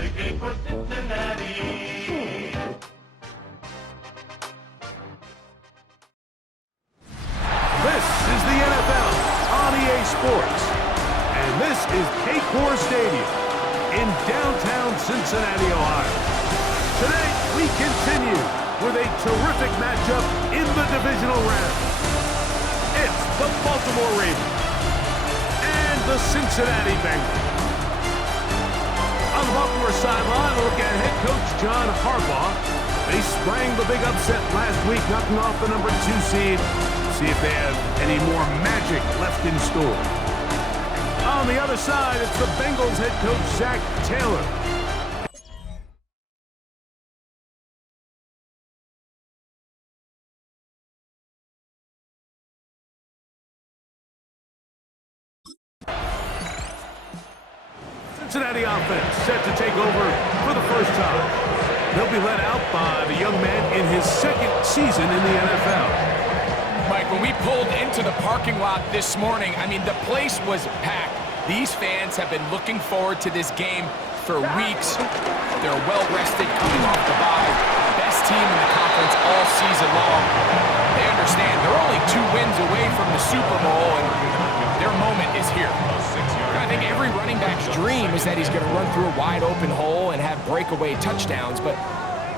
big game for Cincinnati. This is the NFL on EA Sports, and this is Paycor Stadium in downtown Cincinnati, Ohio. Today, we continue with a terrific matchup in the divisional round. It's the Baltimore Ravens and the Cincinnati Bengals. On the Baltimore sideline, a look at head coach John Harbaugh. They sprang the big upset last week, knocking off the number 2 seed. See if they have any more magic left in store. On the other side, it's the Bengals head coach Zach Taylor. Cincinnati offense set to take over for the first time. They'll be led out by the young man in his second season in the NFL. Mike, when we pulled into the parking lot this morning, I mean, the place was packed. These fans have been looking forward to this game for weeks. They're well-rested coming off the bye. Best team in the conference all season long. They understand they're only 2 wins away from the Super Bowl, and their moment is here. I think every running back's dream is that he's going to run through a wide-open hole and have breakaway touchdowns, but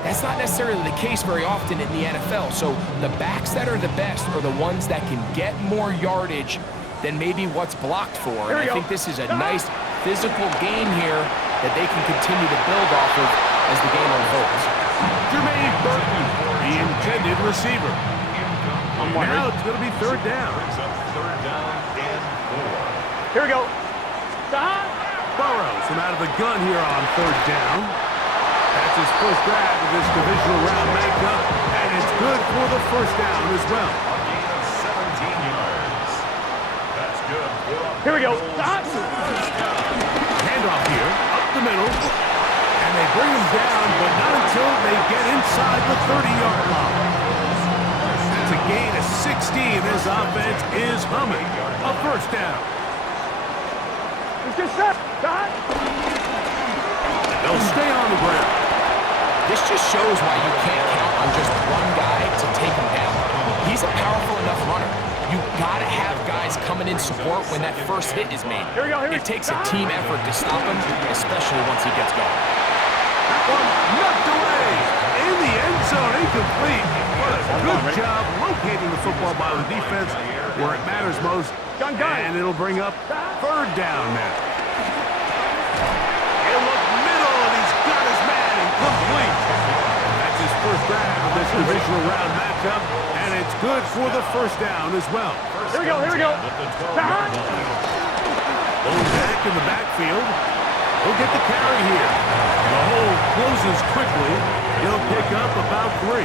that's not necessarily the case very often in the NFL. So the backs that are the best are the ones that can get more yardage than maybe what's blocked for. And I think this is a nice physical game here that they can continue to build off of as the game unfolds. Jermaine Burton, the intended receiver. Now it's going to be third down. Here we go. Burrows from out of the gun here on third down. That's his first grab of this divisional round matchup, and it's good for the first down as well. A gain of 17 yards. That's good. Here we go. Handoff here, up the middle, and they bring him down, but not until they get inside the 30-yard line. That's a gain of 16. This offense is humming. A first down. It's just set. They'll stay on the ground. This just shows why you can't count on just one guy to take him down. He's a powerful enough runner. You gotta have guys coming in support when that first hit is made. Here we go. It takes a team effort to stop him, especially once he gets going. That one knocked away in the end zone, incomplete. What a good job locating the football by the defense where it matters most. And it'll bring up third down now. He'll look middle, and he's got his man incomplete. That's his first grab of this divisional round matchup, and it's good for the first down as well. Here we go. Here we go. Going back in the backfield. He'll get the carry here. The hole closes quickly. He'll pick up about 3.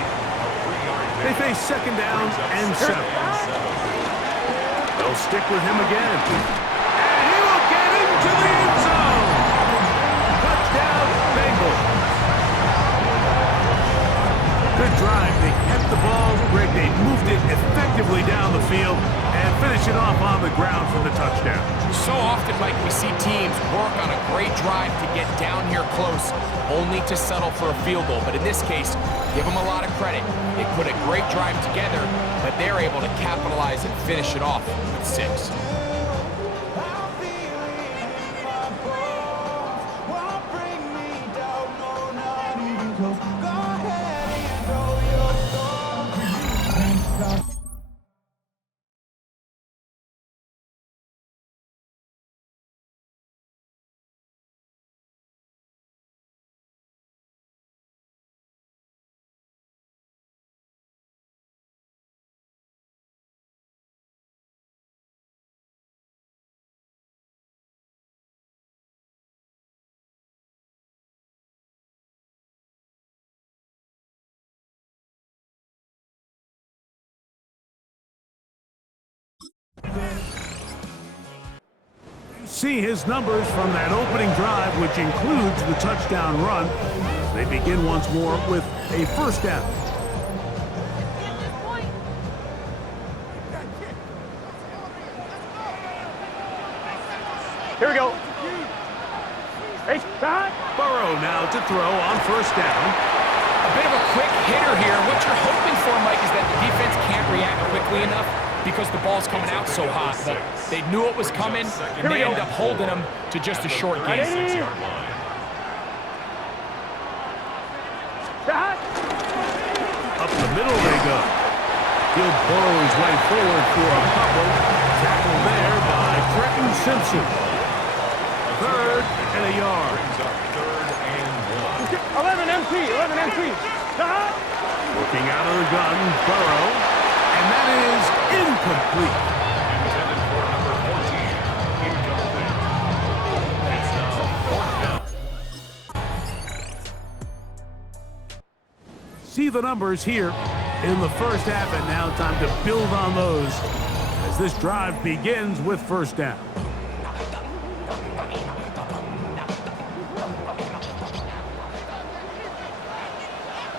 They face second down and 7. They'll stick with him again. And he will get into the end zone. Touchdown, Bengals. Good drive. They kept the ball. Greg, they moved it effectively down the field and finish it off on the ground for the touchdown. So often, Mike, we see teams work on a great drive to get down here close, only to settle for a field goal. But in this case, give them a lot of credit. They put a great drive together, but they're able to capitalize and finish it off with 6. See his numbers from that opening drive, which includes the touchdown run. They begin once more with a first down. Here we go. Hey, stop. Burrow now to throw on first down. A bit of a quick hitter here. What you're hoping for, Mike, is that the defense can't react quickly enough because the ball's coming out so hot. But they knew it was coming, and they end up holding them to just a short gain. Stop. Up the middle they go. He'll burrow his way forward for a couple. Tackled there by Trenton Simpson. 3rd and a yard. 11 MT. 11 MT. Stop. Working out of the gun, Burrow. And that is incomplete. Intended for number 14. Incomplete. It's now 4th down. See the numbers here in the first half, and now time to build on those as this drive begins with first down.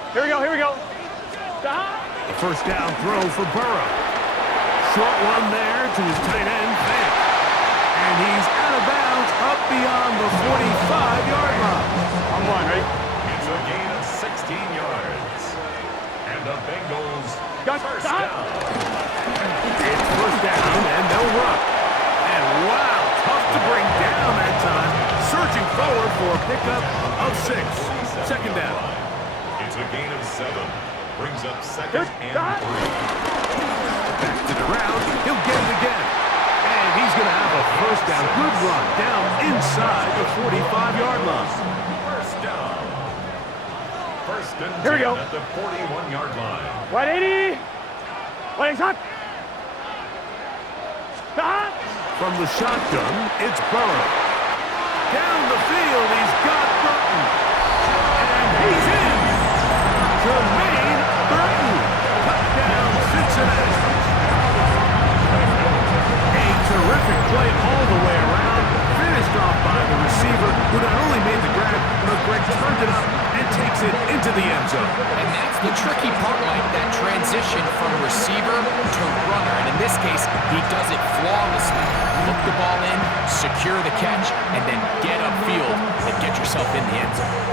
Here we go. Here we go. Stop. The first down throw for Burrow. Short one there to his tight end, Fant. And he's out of bounds up beyond the 45-yard line. I'm one, right? It's a gain of 16 yards. And the Bengals first Stop. down. It's first down, and they'll run. And wow, tough to bring down that time. Searching forward for a pickup of 6. Second down. It's a gain of 7. Brings up 2nd and 3. Back to the ground. He'll get it again. And he's going to have a first down. Good run down inside the 45-yard line. First down. First and 10 Here we go. at the 41-yard line. 180. Wait, stop. Stop. From the shotgun, it's Burrow. Down the field, he's got Burton. And he's in. Jermaine Burton. Touchdown, Cincinnati. A terrific play all the way around. Finished off by the receiver, who not only made the grab, but Greg turned it up and takes it into the end zone. And that's the tricky part, Mike, that transition from receiver to runner. And in this case, he does it flawlessly. Look the ball in, secure the catch, and then get upfield and get yourself in the end zone.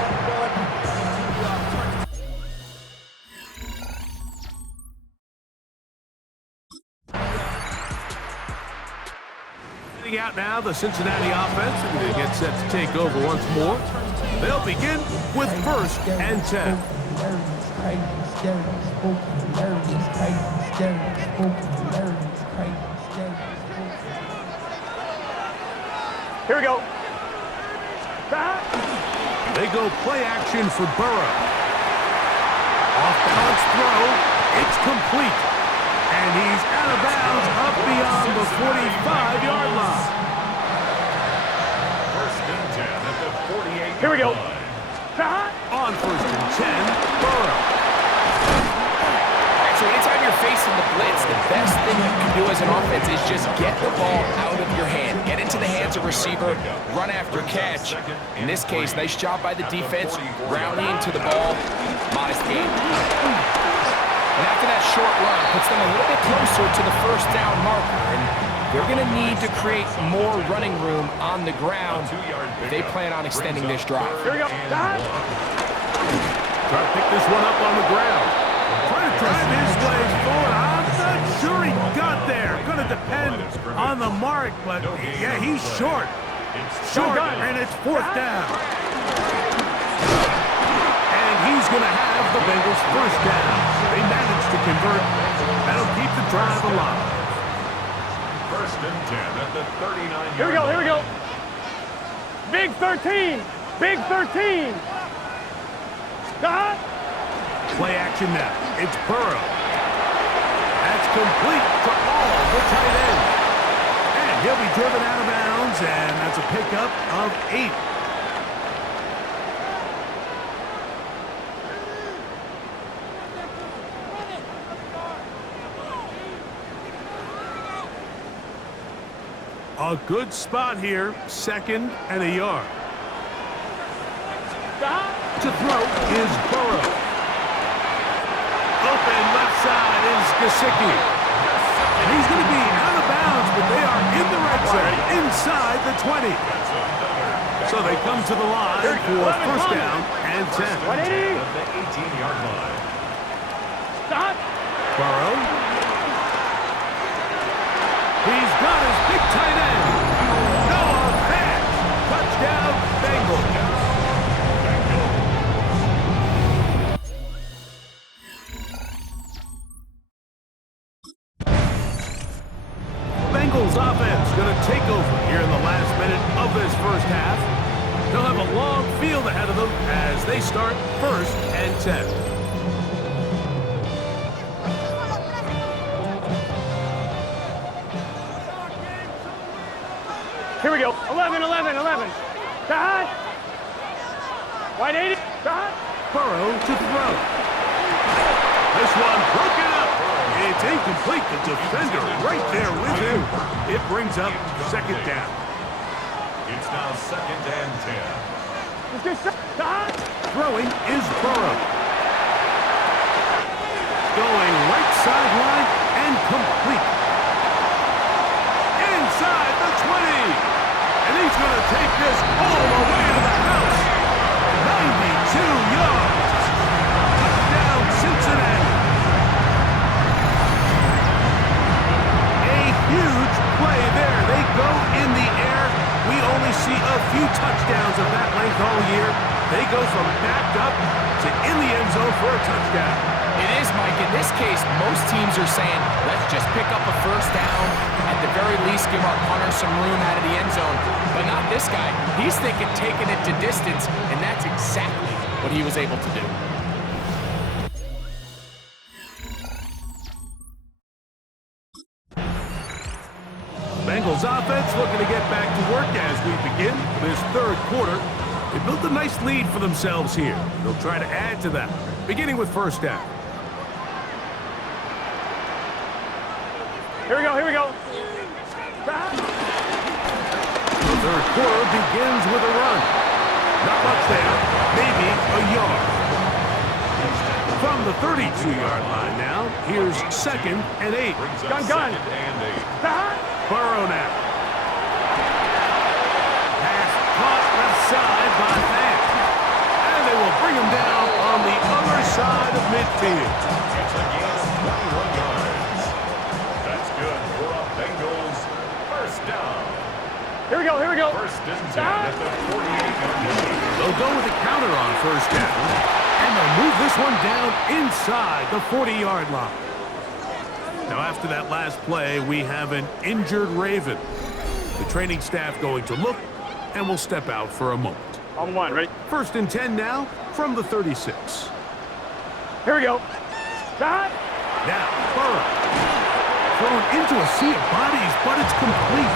Out now, the Cincinnati offense are going to get set to take over once more. They'll begin with first and 10. Here we go. Stop. They go play action for Burrow. Off balance throw. It's complete. And he's out of bounds up beyond the 45-yard line. First and 10 at the 48-yard line. Here we go. Stop. On first and 10, Burrow. All right, so anytime you're facing the blitz, the best thing you can do as an offense is just get the ball out of your hand. Get into the hands of receiver, run after catch. In this case, nice job by the defense, rallying to the ball. Modest gain. And after that short run, puts them a little bit closer to the first down marker. And they're going to need to create more running room on the ground if they plan on extending this drive. Here we go. Stop. Try to pick this one up on the ground. Trying to drive his way forward. I'm not sure he got there. Going to depend on the mark, but yeah, he's short. Short, and it's fourth down. And he's going to have the Bengals first down. They managed to convert. That'll keep the drive alive. First and 10 at the 39-yard Here we go. Here we go. line. Big 13. Big 13. Stop. Play action now. It's Burrow. That's complete to all the tight end. And he'll be driven out of bounds, and that's a pickup of 8. A good spot here, 2nd and a yard. Stop. To throw is Burrow. Open left side is Gesicki. And he's going to be out of bounds, but they are in the red zone, inside the 20. So they come to the line for first down and 10. 180. At the 18-yard line. Stop. Burrow. He's got his big tight end. Noah Fant. Touchdown, Bengals. Bengals offense going to take over here in the last minute of this first half. They'll have a long field ahead of them as they start first and 10. Here we go. 11, 11, 11. Stop. 180. Stop. Burrow to throw. This one broken up. It's incomplete. The defender right there with him. It brings up second down. It's now second and 10. Let's get set. Stop. Throwing is Burrow. Going right sideline and complete. Inside the 20. And he's going to take this all the way to the house. 92 yards. Touchdown, Cincinnati. A huge play there. They go in the air. We only see a few touchdowns of that length all year. They go from backed up to in the end zone for a touchdown. It is, Mike. In this case, most teams are saying, let's just pick up a first down. At the very least, give our punter some room out of the end zone. But not this guy. He's thinking taking it to distance, and that's exactly what he was able to do. Bengals offense looking to get back to work as we begin this third quarter. They built a nice lead for themselves here. They'll try to add to that, beginning with first down. Here we go. Here we go. Stop. The third quarter begins with a run. Not much there, maybe a yard. From the 32-yard line now, here's second and 8. Gun. Second and 8. Stop. Burrow now. Pass caught left side by Fant. And they will bring him down on the other side of midfield. It's a gain of 21 yards. That's good for a Bengals first down. Here we go. Here we go. First and 10 at the 48-yard line. They'll go with a counter on first down. And they'll move this one down inside the 40-yard line. Now, after that last play, we have an injured Raven. The training staff going to look, and will step out for a moment. On one. Ready? First and 10 now from the 36. Here we go. Stop. Now, Burrow. Thrown into a sea of bodies, but it's complete.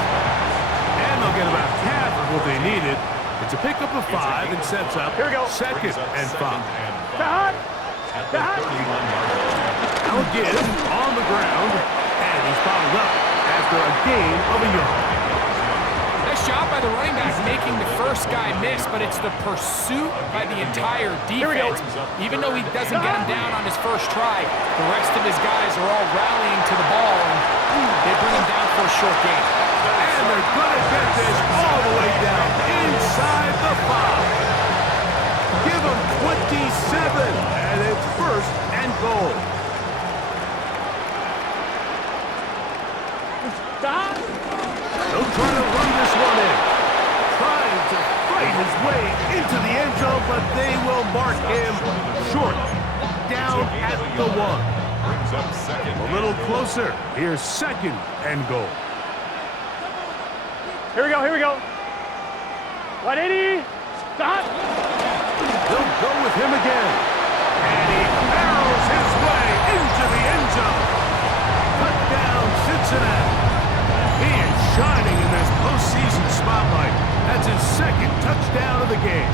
And they'll get about half of what they needed. It's a pickup of 5 and sets up Here we go. second and 5. Stop. At the 31-yard line. Now again, on the ground, and he's bottled up after a gain of a yard. Nice job by the running back making the first guy miss, but it's the pursuit by the entire defense. Even though he doesn't get him down on his first try, the rest of his guys are all rallying to the ball, and they bring him down for a short gain. And they're going to get this all the way down inside the 5. Give them 27, and it's first and goal. Stop. They'll try to run this one in. Trying to fight his way into the end zone, but they will mark him short. Down at the 1. Brings up second. A little closer. Here's second and goal. Here we go. Here we go. 180. Stop. They'll go with him again. And he barrels his way into the end zone. Touchdown, Cincinnati. He is shining in this postseason spotlight. That's his second touchdown of the game.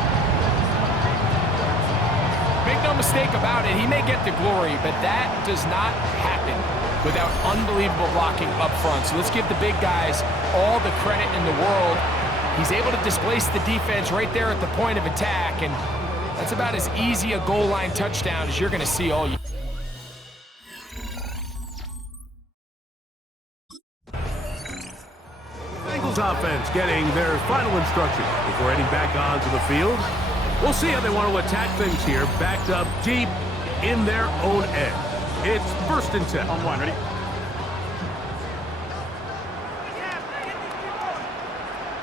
Make no mistake about it, he may get the glory, but that does not happen without unbelievable blocking up front. So let's give the big guys all the credit in the world. He's able to displace the defense right there at the point of attack, and that's about as easy a goal line touchdown as you're going to see all year. Bengals offense offense getting their final instruction before heading back onto the field. We'll see how they want to attack things here, backed up deep in their own end. It's 1st and 10. On 1, ready?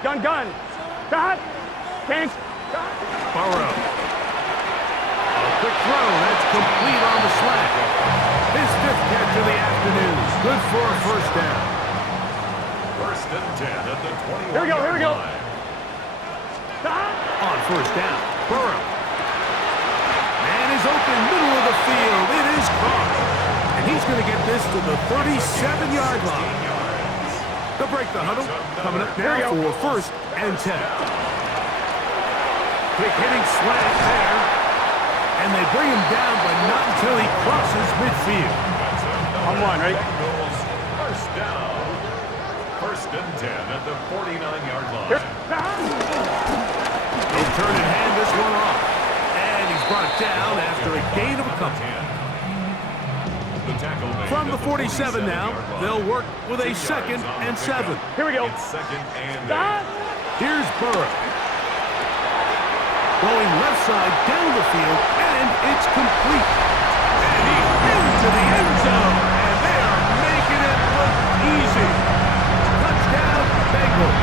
Gun. Got. Change. Burrow. A quick throw. That's complete on the slant. His 5th catch of the afternoon. Good for a 1st down. 1st and 10 at the 21. Here we go. On 1st down, Burrow. Man is open, middle of the field. It is caught. And he's going to get this to the 37-yard line. They'll break the huddle. Coming up now for 1st and 10. Quick hitting slant there. And they bring him down, but not until he crosses midfield. On 1, right? Bengals 1st down. 1st and 10 at the 49-yard line. They'll turn and hand this one off. And he's brought down after a gain of a couple. From the 47 now, they'll work with a 2nd and 7. Here we go. It's 2nd and 8. Here's Burrow. Going left side down the field, and it's complete. And he's into the end zone, and they are making it look easy. Touchdown, Bengals.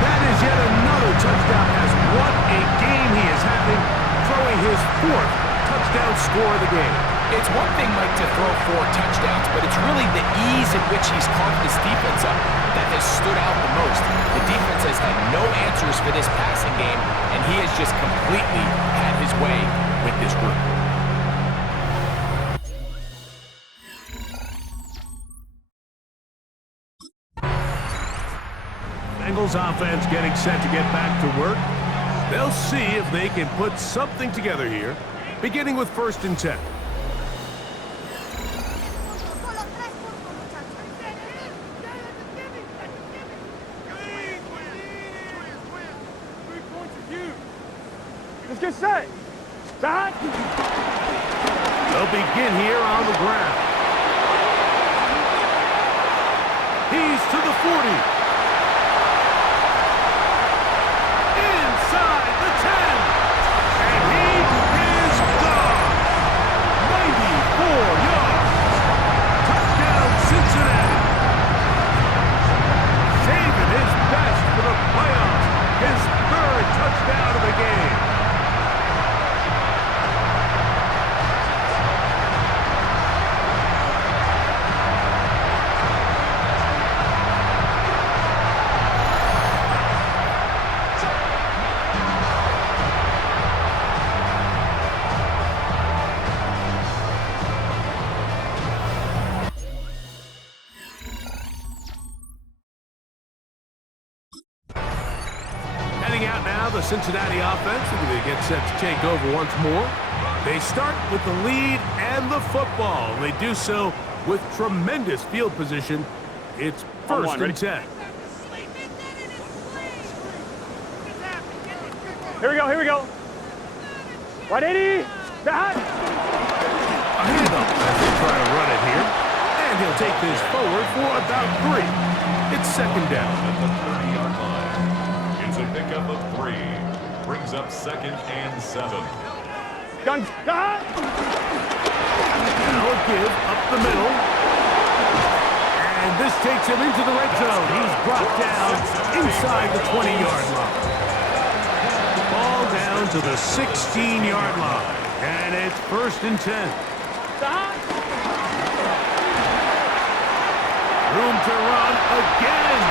That is yet another touchdown pass. What a game he is having, throwing his 4th touchdown score of the game. It's one thing, Mike, to throw 4 touchdowns, but it's really the ease in which he's carved this defense up that has stood out the most. The defense has had no answers for this passing game, and he has just completely had his way with this group. Bengals offense getting set to get back to work. They'll see if they can put something together here, beginning with 1st and 10. Let's get set. Back. They'll begin here on the ground. He's to the 40. Inside the 10. And he is gone. 94 yards. Touchdown, Cincinnati. Saving his best for the playoffs. His 3rd touchdown of the game. The Cincinnati offense are going to get set to take over once more. They start with the lead and the football. They do so with tremendous field position. It's 1st and 10. Here we go. 180. That. A handoff as they try to run it here. And he'll take this forward for about 3. It's 2nd down. At the 30-yard line. It's a pickup of 3. Brings up 2nd and 7. Gun. Now a give up the middle. And this takes him into the red zone. He's brought down inside the 20-yard line. Ball down to the 16-yard line. And it's 1st and 10. Room to run again.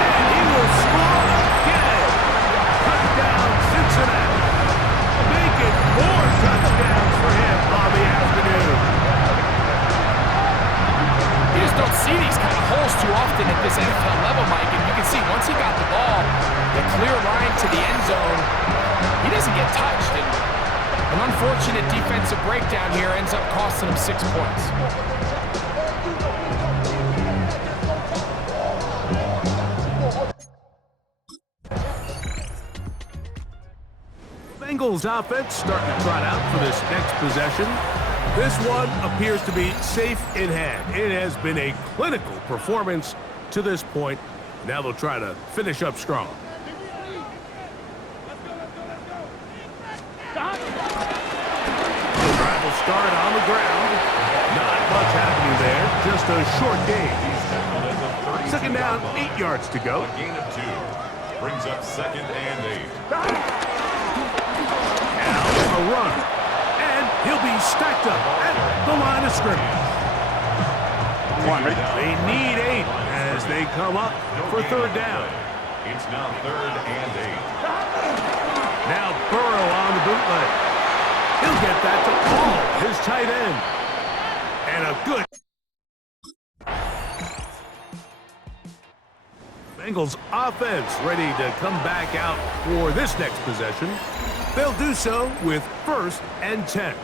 And he will score again. Touchdown, Cincinnati. Make it 4 touchdowns for him on the afternoon. You just don't see these kind of holes too often at this NFL level, Mike. And you can see once he got the ball, the clear line to the end zone, he doesn't get touched. And an unfortunate defensive breakdown here ends up costing him 6 points. Bengals offense starting to trot out for this next possession. This one appears to be safe in hand. It has been a clinical performance to this point. Now they'll try to finish up strong. The drive will start on the ground. Not much happening there. Just a short gain. Second down, 8 yards to go. A gain of 2. Brings up second and 8. Now a run. And he'll be stacked up at the line of scrimmage. They need 8 as they come up for third down. It's now third and 8. Now Burrow on the bootleg. He'll get that to Paul, his tight end. And a good... Bengals offense ready to come back out for this next possession. They'll do so with 1st and 10.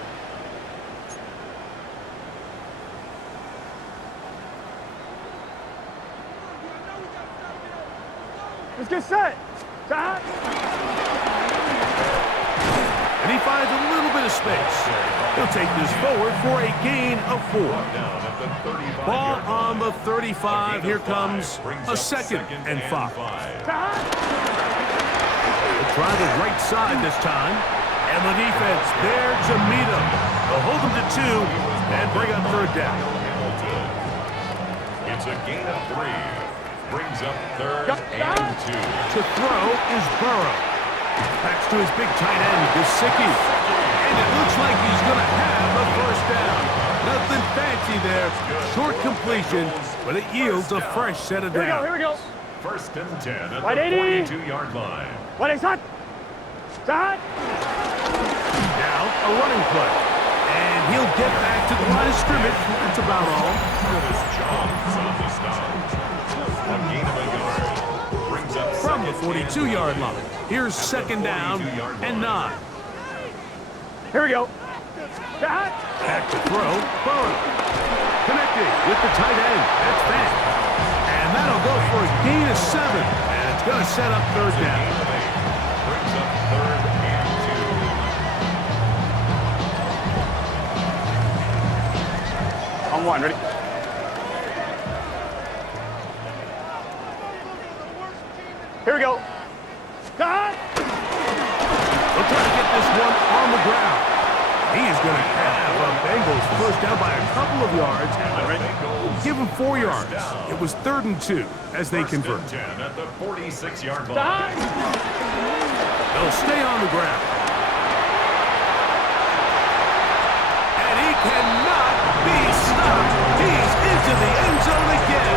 Let's get set. Stop. And he finds a little bit of space. He'll take this forward for a gain of 4. Ball on the 35. Here comes a 2nd and 5. They'll try the right side this time. And the defense there to meet him. They'll hold him to 2 and bring up third down. It's a gain of 3. Brings up third and 2. To throw is Burrow. Backs to his big tight end, Gesicki. And it looks like he's going to have a first down. Nothing fancy there. Short completion, but it yields a fresh set of downs. Here we go. First and 10 at Wide the 80. 42-yard line. What is that? Stop. Now a running play. And he'll get back to the line of scrimmage. That's about all. Curtis Jones on the stop. A gain of a yard. Brings up From the second and 42-yard line. Here's second down and 9. Here we go. Stop. Back to throw. Burrow. Connected with the tight end. That's back. And that'll go for a gain of 7. And it's going to set up third down. Brings up third and 2. On 1, ready? Here we go. Stop. They'll try to get this one on the ground. He is going to have a Bengals first down by a couple of yards. Give him 4 yards. It was 3rd and 2 as they convert. First and 10 at the 46-yard line. Stop. They'll stay on the ground. And he cannot be stopped. He's into the end zone again.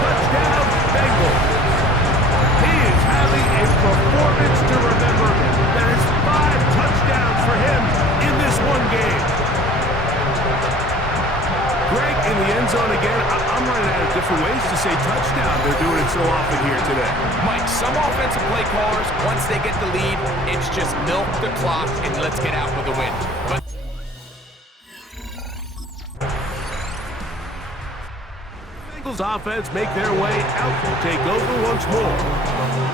Touchdown, Bengals. He is having a performance to remember. There's 5 touchdowns for him in this one game. Greg in the end zone again. I'm running out of different ways to say touchdown. They're doing it so often here today. Mike, some offensive play callers, once they get the lead, it's just milk the clock and let's get out with a win. But Bengals offense make their way out to take over once more.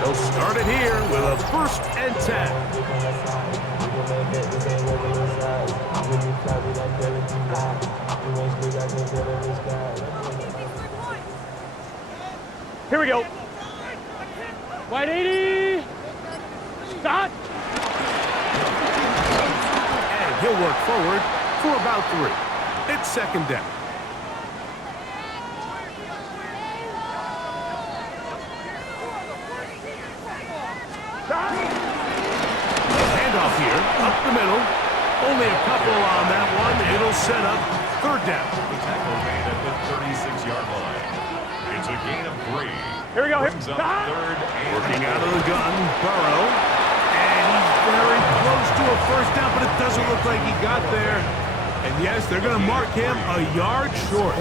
They'll start it here with a 1st and 10. Here we go. Wide 80. Stop. And he'll work forward for about 3. It's second down. Handoff here, up the middle. Only a couple on that one. It'll set up third down. The tackle made at the 36-yard line. It's a gain of 3. Here we go. Brings up third and Working out of the gun, Burrow. And he's very close to a first down, but it doesn't look like he got there. And yes, they're going to mark him a yard short.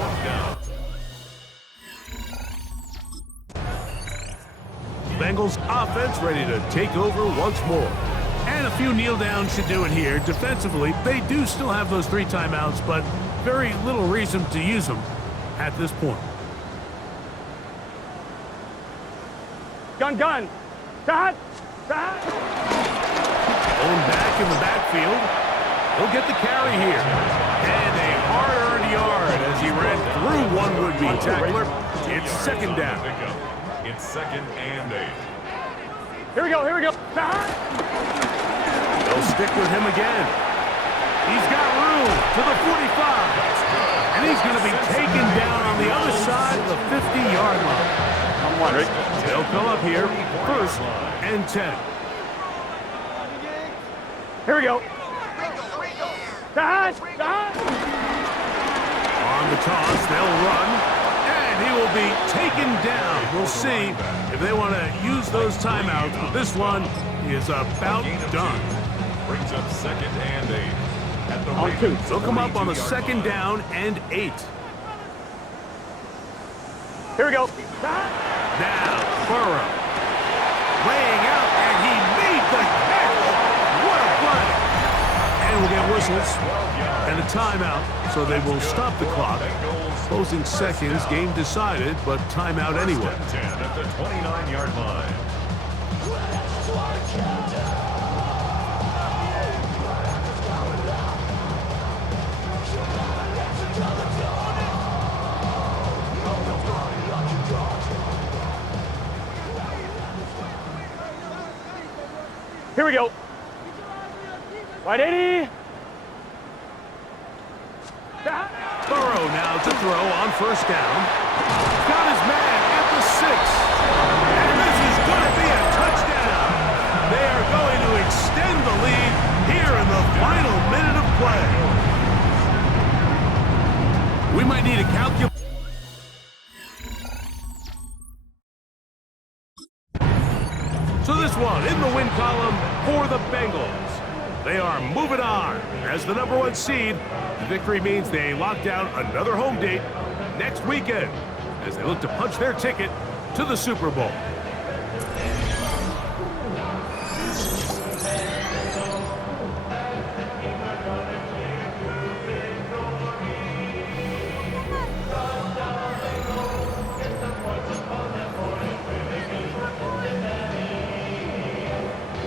Bengals offense ready to take over once more. And a few kneel downs should do it here. Defensively, they do still have those 3 timeouts, but very little reason to use them at this point. Gun. Stop. Stop. Going back in the backfield. He'll get the carry here. And a hard-earned yard as he ran through one would-be tackler. It's second down. It's 2nd and 8. Here we go, here we go. They'll stick with him again. He's got room to the 45. And he's going to be taken down on the other side of the 50-yard line. I'm wondering. They'll come up here, 1st and 10. Here we go. On the toss, they'll run, and he will be taken down. We'll see if they want to use those timeouts, but this one is about done. Brings up 2nd and 8. At the On 2. They'll come up on a 2nd down and 8. Here we go. Now, Burrow. Laying out, and he made the catch. What a play. And we'll get whistles and a timeout, so they will stop the clock. Closing seconds, game decided, but timeout anyway. 10 at the 29-yard line. Here we go. Wide 80. Burrow now to throw on 1st down. Got his man at the 6. And this is going to be a touchdown. They are going to extend the lead here in the final minute of play. We might need a calculator. So this one in the win column for the Bengals. They are moving on as the #1 seed. The victory means they locked down another home date next weekend as they look to punch their ticket to the Super Bowl.